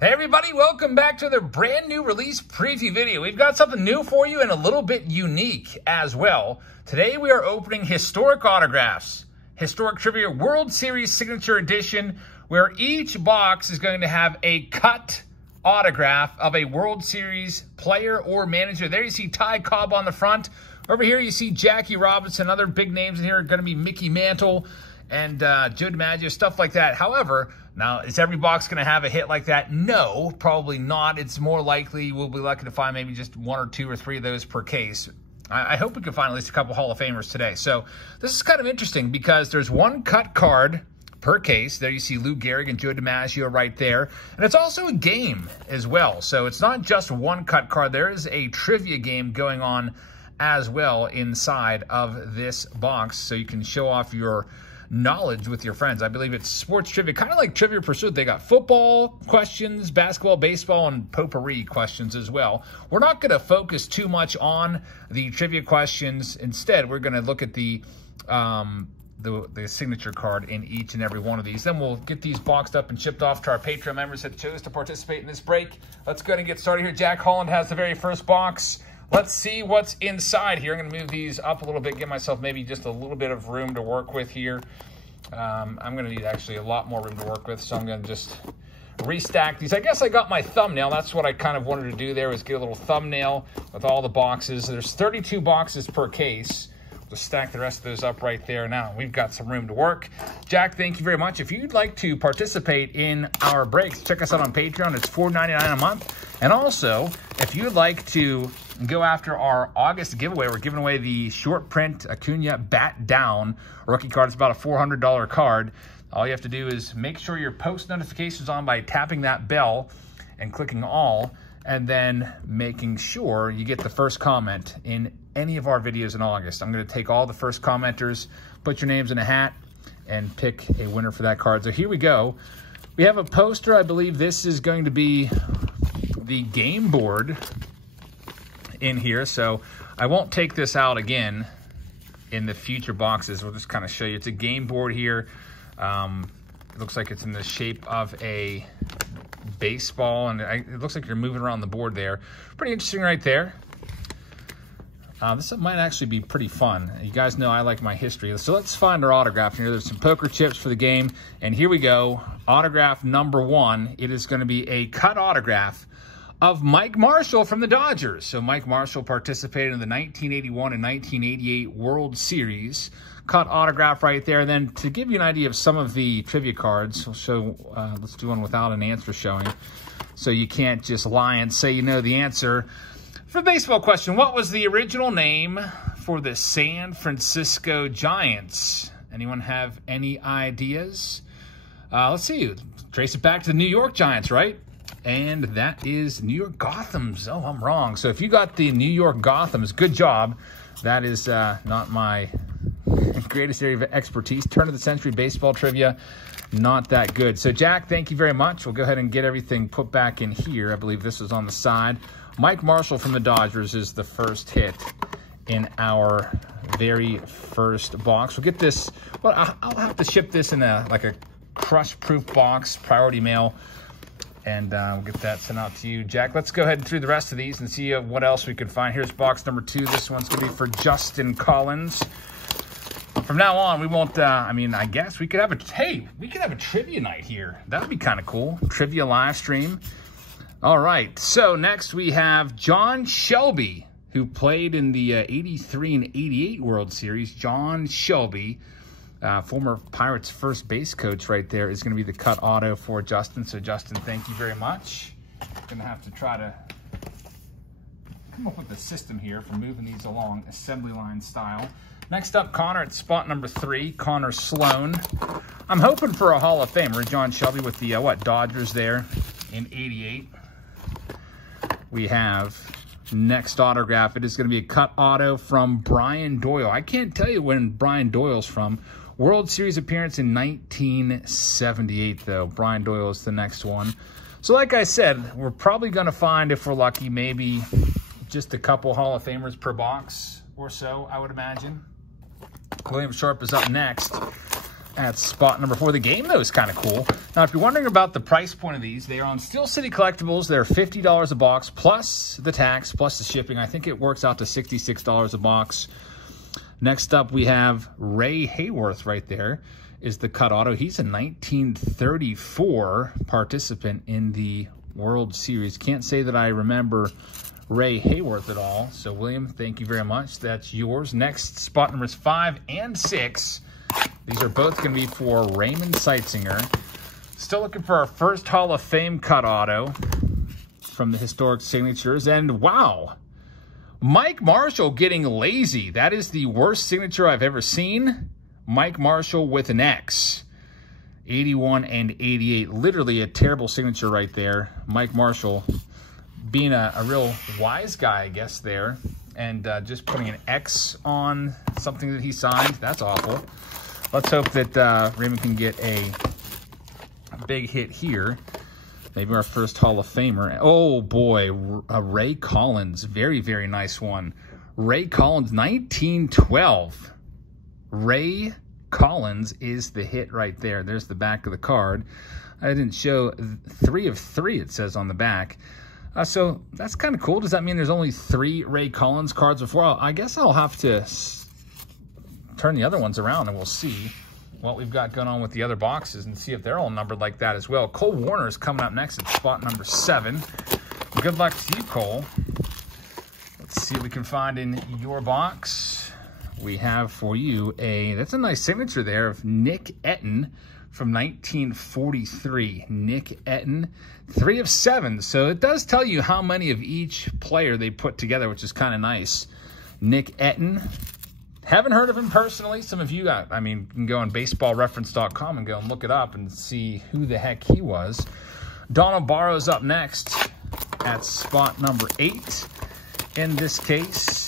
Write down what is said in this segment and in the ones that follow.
Hey everybody, welcome back to the brand new release preview video. We've got something new for you and a little bit unique as well. Today we are opening Historic Autographs, Historic Trivia World Series Signature Edition, where each box is going to have a cut autograph of a World Series player or manager. There you see Ty Cobb on the front. Over here you see Jackie Robinson. Other big names in here are going to be Mickey Mantle and Joe DiMaggio, stuff like that. However, now, is every box going to have a hit like that? No, probably not. It's more likely we'll be lucky to find maybe just one or two or three of those per case. I hope we can find at least a couple Hall of Famers today. So this is kind of interesting because there's one cut card per case. There you see Lou Gehrig and Joe DiMaggio right there. And it's also a game as well. So it's not just one cut card. There is a trivia game going on as well inside of this box. So you can show off your knowledge with your friends. I believe it's sports trivia, kind of like Trivia Pursuit. They got football questions, basketball, baseball, and potpourri questions as well. We're not going to focus too much on the trivia questions. Instead, we're going to look at the signature card in each and every one of these. Then we'll get these boxed up and shipped off to our Patreon members that chose to participate in this break. Let's go ahead and get started here. Jack Holland has the very first box. Let's see what's inside here. I'm going to move these up a little bit, give myself maybe just a little bit of room to work with here. I'm going to need actually a lot more room to work with, so I'm going to just restack these. I guess I got my thumbnail. That's what I kind of wanted to do there, was get a little thumbnail with all the boxes. There's 32 boxes per case. Just stack the rest of those up right there. Now we've got some room to work. Jack, thank you very much. If you'd like to participate in our breaks, check us out on Patreon. It's $4.99 a month. And also, if you'd like to go after our August giveaway, we're giving away the short print Acuna Bat Down rookie card. It's about a $400 card. All you have to do is make sure your post notifications on by tapping that bell and clicking all, and then making sure you get the first comment in any of our videos in August. I'm going to take all the first commenters, put your names in a hat, and pick a winner for that card. So here we go. We have a poster. I believe this is going to be the game board in here. So I won't take this out again in the future boxes. We'll just kind of show you. It's a game board here. It looks like it's in the shape of a baseball, and it looks like you're moving around the board there. Pretty interesting right there. This might actually be pretty fun. You guys know I like my history. So let's find our autograph here. There's some poker chips for the game, and here we go. Autograph number one. It is going to be a cut autograph of Mike Marshall from the Dodgers. So Mike Marshall participated in the 1981 and 1988 World Series. Cut autograph right there. Then to give you an idea of some of the trivia cards, we'll show, let's do one without an answer showing. So you can't just lie and say you know the answer. For the baseball question, what was the original name for the San Francisco Giants? Anyone have any ideas? Let's see. Trace it back to the New York Giants, right? And that is New York Gothams. Oh, I'm wrong. So if you got the New York Gothams, good job. That is not my greatest area of expertise. Turn of the century baseball trivia, not that good. So Jack, thank you very much. We'll go ahead and get everything put back in here. I believe this was on the side. Mike Marshall from the Dodgers is the first hit in our very first box. We'll get this, well, I'll have to ship this in like a crush-proof box, priority mail, and we'll get that sent out to you. Jack, let's go ahead and through the rest of these and see what else we can find. Here's box number two. This one's going to be for Justin Collins. From now on, we won't, I mean, I guess we could have we could have a trivia night here. That would be kind of cool. Trivia live stream. All right, so next we have John Shelby, who played in the 83 and 88 World Series. John Shelby, former Pirates first base coach right there, is going to be the cut auto for Justin. So Justin, thank you very much. Going to have to try to come up with a system here for moving these along assembly line style. Next up, Connor at spot number 3, Connor Sloane. I'm hoping for a Hall of Famer, John Shelby with the, Dodgers there in 88. We have next autograph. It is going to be a cut auto from Brian Doyle. I can't tell you when Brian Doyle's from. World Series appearance in 1978, though. Brian Doyle is the next one. So like I said, we're probably going to find, if we're lucky, maybe just a couple Hall of Famers per box or so, I would imagine. William Sharp is up next. at spot number 4. The game, though, is kind of cool. Now, if you're wondering about the price point of these, they are on Steel City Collectibles. They're $50 a box, plus the tax, plus the shipping. I think it works out to $66 a box. Next up, we have Ray Hayworth right there is the cut auto. He's a 1934 participant in the World Series. Can't say that I remember Ray Hayworth at all. So, William, thank you very much. That's yours. Next, spot numbers 5 and 6. These are both going to be for Raymond Seitzinger. Still looking for our first Hall of Fame cut auto from the Historic Signatures. And wow, Mike Marshall getting lazy. That is the worst signature I've ever seen. Mike Marshall with an X. 81 and 88. Literally a terrible signature right there. Mike Marshall being a real wise guy, I guess, there. And just putting an X on something that he signed. That's awful. Let's hope that Raymond can get a big hit here. Maybe our first Hall of Famer. Oh, boy. Ray Collins. Very, very nice one. Ray Collins, 1912. Ray Collins is the hit right there. There's the back of the card. I didn't show 3 of 3, it says on the back. So that's kind of cool. Does that mean there's only 3 Ray Collins cards before? I guess I'll have to turn the other ones around and we'll see what we've got going on with the other boxes and see if they're all numbered like that as well. Cole Warner is coming up next at spot number 7. Good luck to you, Cole. Let's see what we can find in your box. We have for you that's a nice signature there of Nick Etten from 1943. Nick Etten, 3 of 7. So it does tell you how many of each player they put together, which is kind of nice. Nick Etten. Haven't heard of him personally. Some of you got, I mean, you can go on baseballreference.com and go and look it up and see who the heck he was. Donald Barrow's up next at spot number 8 in this case.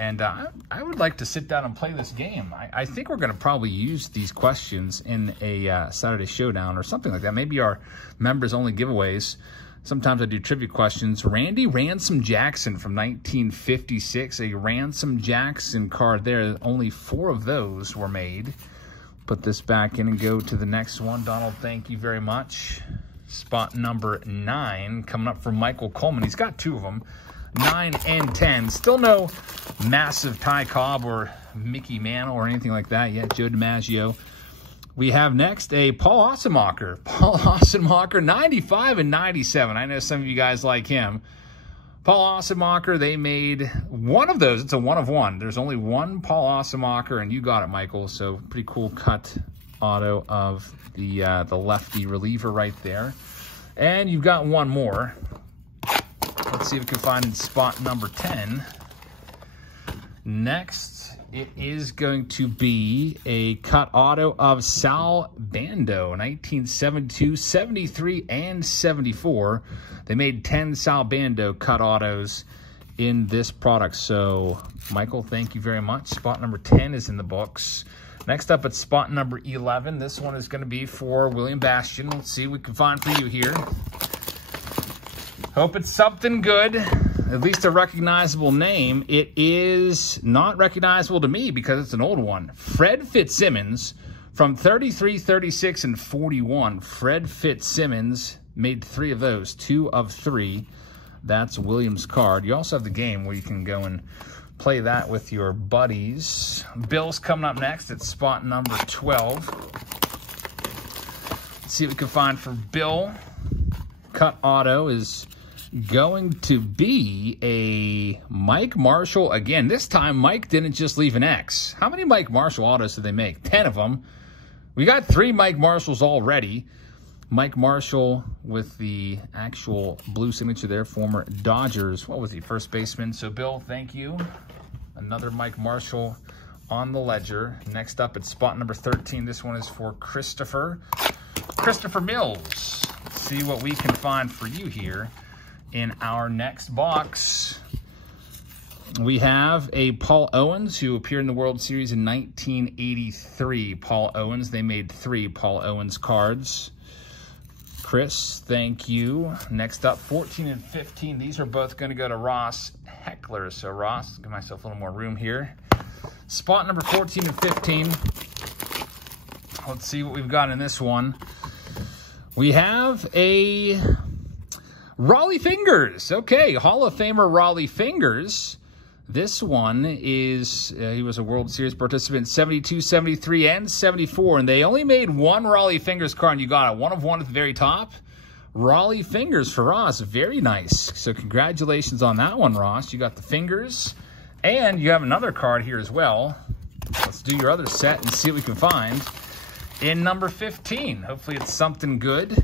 And I would like to sit down and play this game. I think we're going to probably use these questions in a Saturday Showdown or something like that. Maybe our members-only giveaways. Sometimes I do trivia questions. Randy Ransom Jackson from 1956. A Ransom Jackson card there. Only 4 of those were made. Put this back in and go to the next one. Donald, thank you very much. Spot number 9 coming up from Michael Coleman. He's got 2 of them. 9 and 10. Still no massive Ty Cobb or Mickey Mantle or anything like that yet. Joe DiMaggio. We have next a Paul Ossenmacher. Paul Ossenmacher, 95 and 97. I know some of you guys like him. Paul Ossenmacher, they made 1 of those. It's a 1 of 1. There's only 1 Paul Ossenmacher, and you got it, Michael. So pretty cool cut auto of the lefty reliever right there. And you've got 1 more. Let's see if we can find in spot number 10. Next, it is going to be a cut auto of Sal Bando, 1972, 73, and 74. They made 10 Sal Bando cut autos in this product. So, Michael, thank you very much. Spot number 10 is in the books. Next up at spot number 11, this one is going to be for William Bastian. Let's see what we can find for you here. Hope it's something good, at least a recognizable name. It is not recognizable to me because it's an old one. Fred Fitzsimmons from 33, 36, and 41. Fred Fitzsimmons made 3 of those, 2 of 3. That's Williams' card. You also have the game where you can go and play that with your buddies. Bill's coming up next at spot number 12. Let's see what we can find for Bill. Cut auto is going to be a Mike Marshall. Again, this time Mike didn't just leave an X. How many Mike Marshall autos did they make? 10 of them. We got 3 Mike Marshalls already. Mike Marshall with the actual blue signature there, former Dodgers. What was he, first baseman? So, Bill, thank you. Another Mike Marshall on the ledger. Next up at spot number 13, this one is for Christopher. Christopher Mills. Let's see what we can find for you here. In our next box, we have a Paul Owens who appeared in the World Series in 1983. Paul Owens, they made 3 Paul Owens cards. Chris, thank you. Next up, 14 and 15. These are both going to go to Ross Heckler. So, Ross, give myself a little more room here. Spot number 14 and 15. Let's see what we've got in this one. We have a Raleigh Fingers. Okay, Hall of Famer Raleigh Fingers. This one is, he was a World Series participant 72, 73, and 74. And they only made one Raleigh Fingers card, and you got a 1 of 1 at the very top. Raleigh Fingers for Ross. Very nice. So congratulations on that one, Ross. You got the fingers. And you have another card here as well. Let's do your other set and see what we can find in number 15. Hopefully it's something good.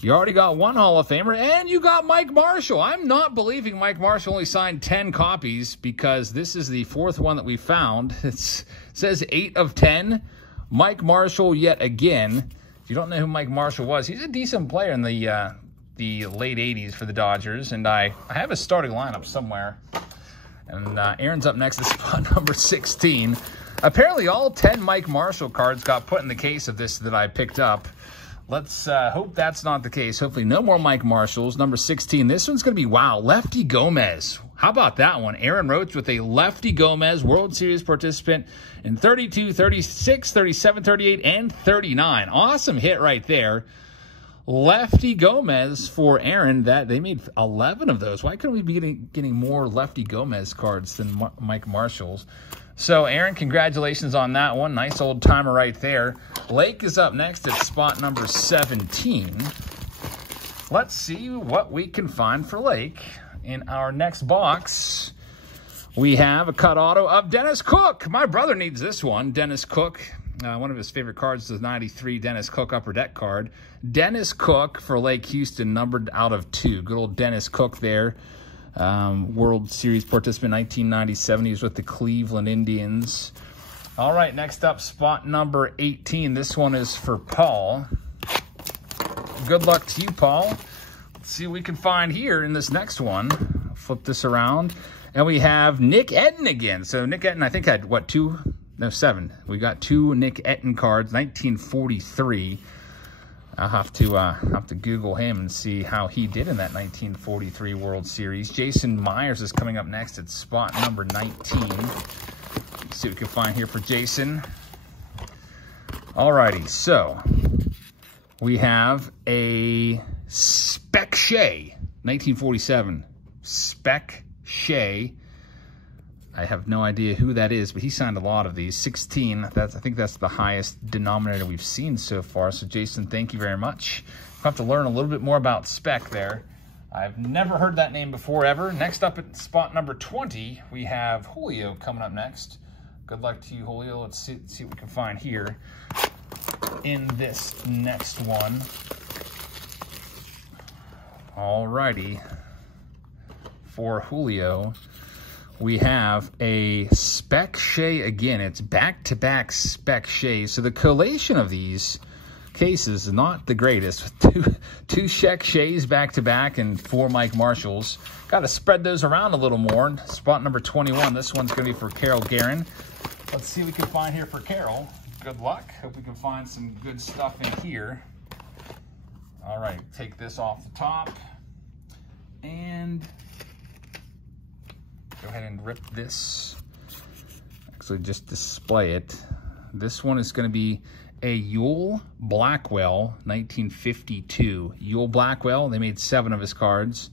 You already got one Hall of Famer, and you got Mike Marshall. I'm not believing Mike Marshall only signed 10 copies, because this is the 4th one that we found. It says 8 of 10. Mike Marshall yet again. If you don't know who Mike Marshall was, he's a decent player in the late 80s for the Dodgers, and I have a starting lineup somewhere. And Aaron's up next to spot number 16. Apparently all 10 Mike Marshall cards got put in the case of this that I picked up. Let's hope that's not the case. Hopefully no more Mike Marshalls. Number 16. This one's going to be, wow, Lefty Gomez. How about that one? Aaron Roach with a Lefty Gomez World Series participant in 32, 36, 37, 38, and 39. Awesome hit right there. Lefty Gomez for Aaron. That they made 11 of those. Why couldn't we be getting more Lefty Gomez cards than Mike Marshall's? So, Aaron, congratulations on that one. Nice old timer right there. Lake is up next at spot number 17. Let's see what we can find for Lake. In our next box, we have a cut auto of Dennis Cook. My brother needs this one. Dennis Cook. One of his favorite cards is the 93 Dennis Cook Upper Deck card. Dennis Cook for Lake Houston, numbered out of 2. Good old Dennis Cook there. World Series participant 1997. He was with the Cleveland Indians. All right, next up, spot number 18. This one is for Paul. Good luck to you, Paul. Let's see what we can find here in this next one. Flip this around. And we have Nick Etten again. So Nick Etten, I think, had, what, 2? No, 7. We got 2 Nick Etten cards, 1943. I'll have to Google him and see how he did in that 1943 World Series. Jason Myers is coming up next at spot number 19. Let's see what we can find here for Jason. Alrighty, so we have a Spec Shea, 1947. Spec Shea. I have no idea who that is, but he signed a lot of these. 16, I think that's the highest denominator we've seen so far. So, Jason, thank you very much. We'll have to learn a little bit more about Spec there. I've never heard that name before, ever. Next up at spot number 20, we have Julio coming up next. Good luck to you, Julio. Let's see what we can find here in this next one. Alrighty. For Julio, we have a Spec Shea again. It's back-to-back Spec Shea. So the collation of these cases is not the greatest. Two Spec Sheas back-to-back and 4 Mike Marshalls. Got to spread those around a little more. Spot number 21. This one's going to be for Carol Guerin. Let's see what we can find here for Carol. Good luck. Hope we can find some good stuff in here. All right, take this off the top. And go ahead and rip this. Actually, just display it. This one is going to be a Ewell Blackwell, 1952. Ewell Blackwell, they made 7 of his cards.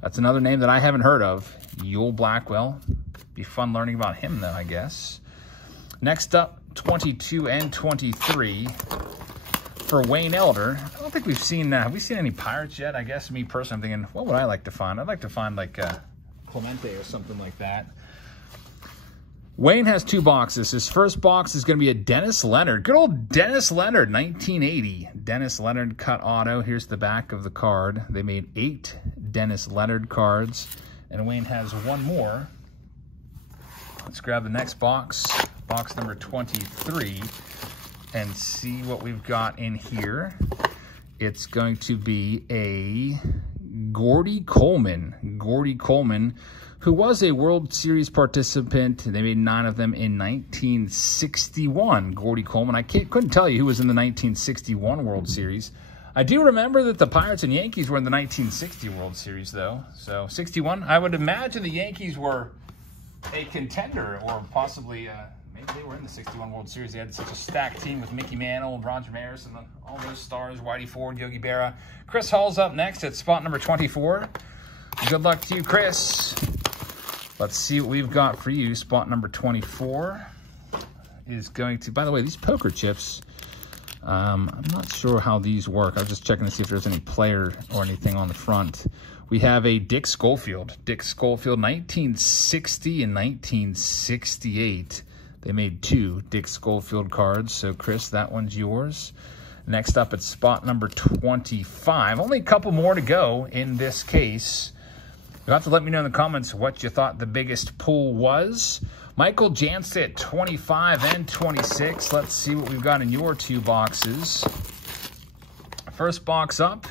That's another name that I haven't heard of. Ewell Blackwell. Be fun learning about him, though, I guess. Next up, 22 and 23 for Wayne Elder. I don't think we've seen, have we seen any Pirates yet? I guess me personally, I'm thinking, what would I like to find? I'd like to find like Clemente or something like that. Wayne has 2 boxes. His first box is going to be a Dennis Leonard. Good old Dennis Leonard, 1980. Dennis Leonard cut auto. Here's the back of the card. They made 8 Dennis Leonard cards. And Wayne has 1 more. Let's grab the next box. Box number 23. And see what we've got in here. It's going to be a Gordy Coleman. Gordy Coleman, who was a World Series participant. They made 9 of them in 1961. Gordy Coleman. I couldn't tell you who was in the 1961 World Series. I do remember that the Pirates and Yankees were in the 1960 World Series, though. So, 61. I would imagine the Yankees were a contender, or possibly maybe they were in the 61 World Series. They had such a stacked team with Mickey Mantle and Roger Maris and all those stars, Whitey Ford, Yogi Berra. Chris Hall's up next at spot number 24. Good luck to you, Chris. Let's see what we've got for you. Spot number 24 is going to, by the way, these poker chips, I'm not sure how these work. I was just checking to see if there's any player or anything on the front. We have a Dick Schofield. Dick Schofield, 1960 and 1968. They made 2 Dick Schofield cards. So, Chris, that one's yours. Next up at spot number 25. Only a couple more to go in this case. You'll have to let me know in the comments what you thought the biggest pull was. Michael Jansen at 25 and 26. Let's see what we've got in your 2 boxes. First box up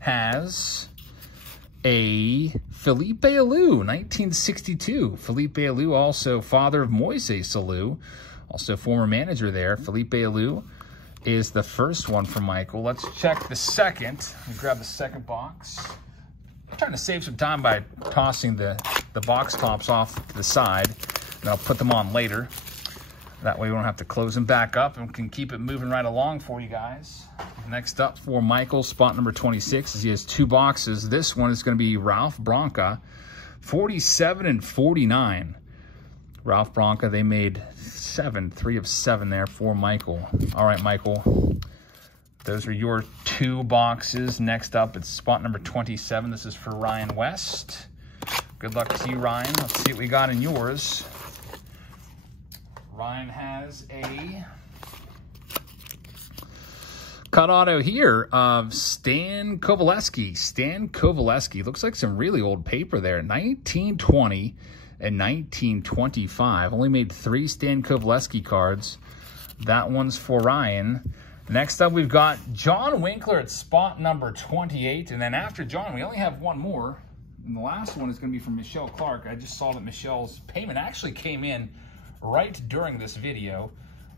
has a Felipe Alou, 1962. Felipe Alou, also father of Moises Alou, also former manager there. Felipe Alou is the first one for Michael. Let's check the second. Grab the second box. I'm trying to save some time by tossing the box tops off to the side, and I'll put them on later. That way we don't have to close them back up and can keep it moving right along for you guys. Next up for Michael, spot number 26, is he has 2 boxes. This one is going to be Ralph Branca, 47 and 49. Ralph Branca, they made 3 of 7 there for Michael. All right, Michael, those are your 2 boxes. Next up, it's spot number 27. This is for Ryan West. Good luck to you, Ryan. Let's see what we got in yours. Ryan has a cut auto here of Stan Kovaleski. Stan Kovaleski. Looks like some really old paper there. 1920 and 1925. Only made 3 Stan Kovaleski cards. That one's for Ryan. Next up, we've got John Winkler at spot number 28. And then after John, we only have one more. And the last one is going to be from Michelle Clark. I just saw that Michelle's payment actually came in right during this video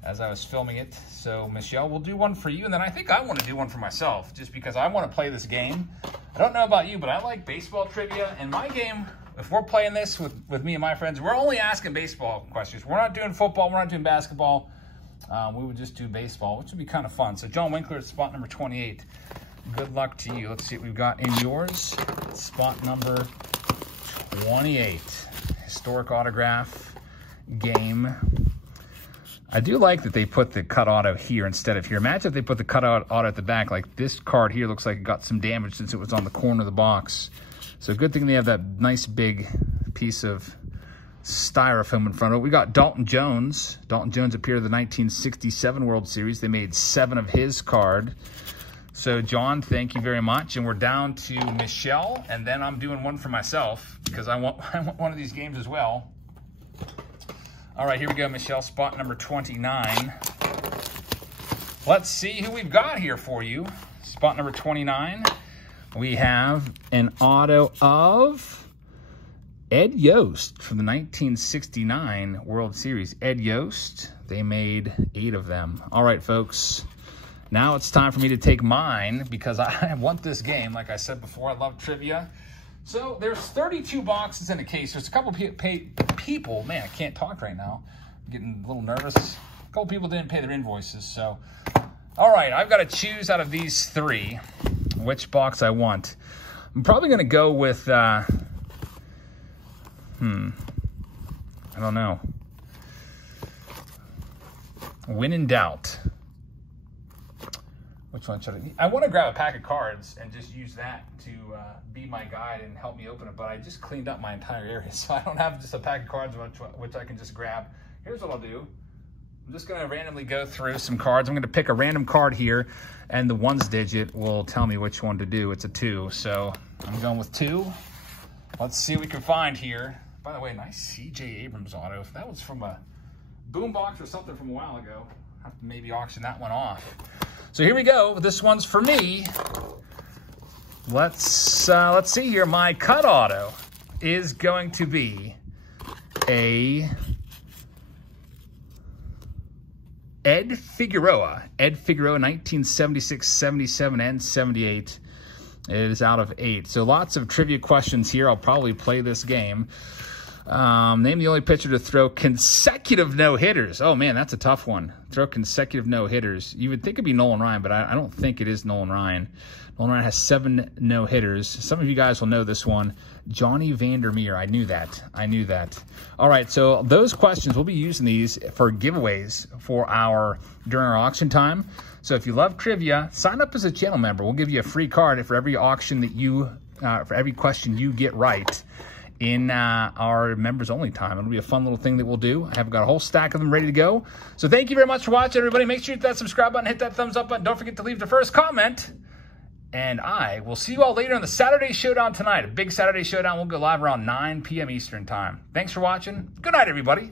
as I was filming it. So Michelle, we'll do one for you, and then I think I want to do one for myself just because I want to play this game. I don't know about you, but I like baseball trivia, and my game, if we're playing this with me and my friends, we're only asking baseball questions. We're not doing football, we're not doing basketball. We would just do baseball, which would be kind of fun. So John Winkler at spot number 28. Good luck to you. Let's see what we've got in yours. Spot number 28. Historic autograph game. I do like that they put the cut auto here instead of here. Imagine if they put the cut auto at the back. Like this card here looks like it got some damage since it was on the corner of the box. So good thing they have that nice big piece of styrofoam in front of it. We got Dalton Jones. Dalton Jones appeared at the 1967 World Series. They made 7 of his card. So John, thank you very much. And we're down to Michelle, and then I'm doing one for myself because I want one of these games as well. All right, here we go, Michelle, spot number 29. Let's see who we've got here for you. Spot number 29, we have an auto of Ed Yost from the 1969 World Series. Ed Yost, they made 8 of them. All right, folks, now it's time for me to take mine because I want this game. Like I said before, I love trivia. So there's 32 boxes in the case. There's a couple people, man, I can't talk right now. I'm getting a little nervous. A couple people didn't pay their invoices. So, all right, I've got to choose out of these 3 which box I want. I'm probably going to go with, I don't know. When in doubt. Which one should I want to grab a pack of cards and just use that to be my guide and help me open it, but I just cleaned up my entire area, so I don't have just a pack of cards which I can just grab. Here's what I'll do. I'm just going to randomly go through some cards. I'm going to pick a random card here, and the ones digit will tell me which one to do. It's a 2, so I'm going with 2. Let's see what we can find here. By the way, nice C.J. Abrams auto. If that was from a boombox or something from a while ago, I'll have to maybe auction that one off. So here we go. This one's for me. Let's see here. My cut auto is going to be a Ed Figueroa. Ed Figueroa, 1976, 77, and 78. It is out of 8. So lots of trivia questions here. I'll probably play this game. Name the only pitcher to throw consecutive no-hitters. Oh, man, that's a tough one. Throw consecutive no-hitters. You would think it'd be Nolan Ryan, but I don't think it is Nolan Ryan. Nolan Ryan has 7 no-hitters. Some of you guys will know this one. Johnny Vandermeer. I knew that. I knew that. All right, so those questions, we'll be using these for giveaways during our auction time. So if you love trivia, sign up as a channel member. We'll give you a free card for every auction that for every question you get right in our members only time. It'll be a fun little thing that we'll do. I have got a whole stack of them ready to go. So thank you very much for watching, everybody. Make sure you hit that subscribe button, hit that thumbs up button. Don't forget to leave the first comment. And I will see you all later on the Saturday Showdown tonight. A big Saturday Showdown. We'll go live around 9 p.m. Eastern time. Thanks for watching. Good night, everybody.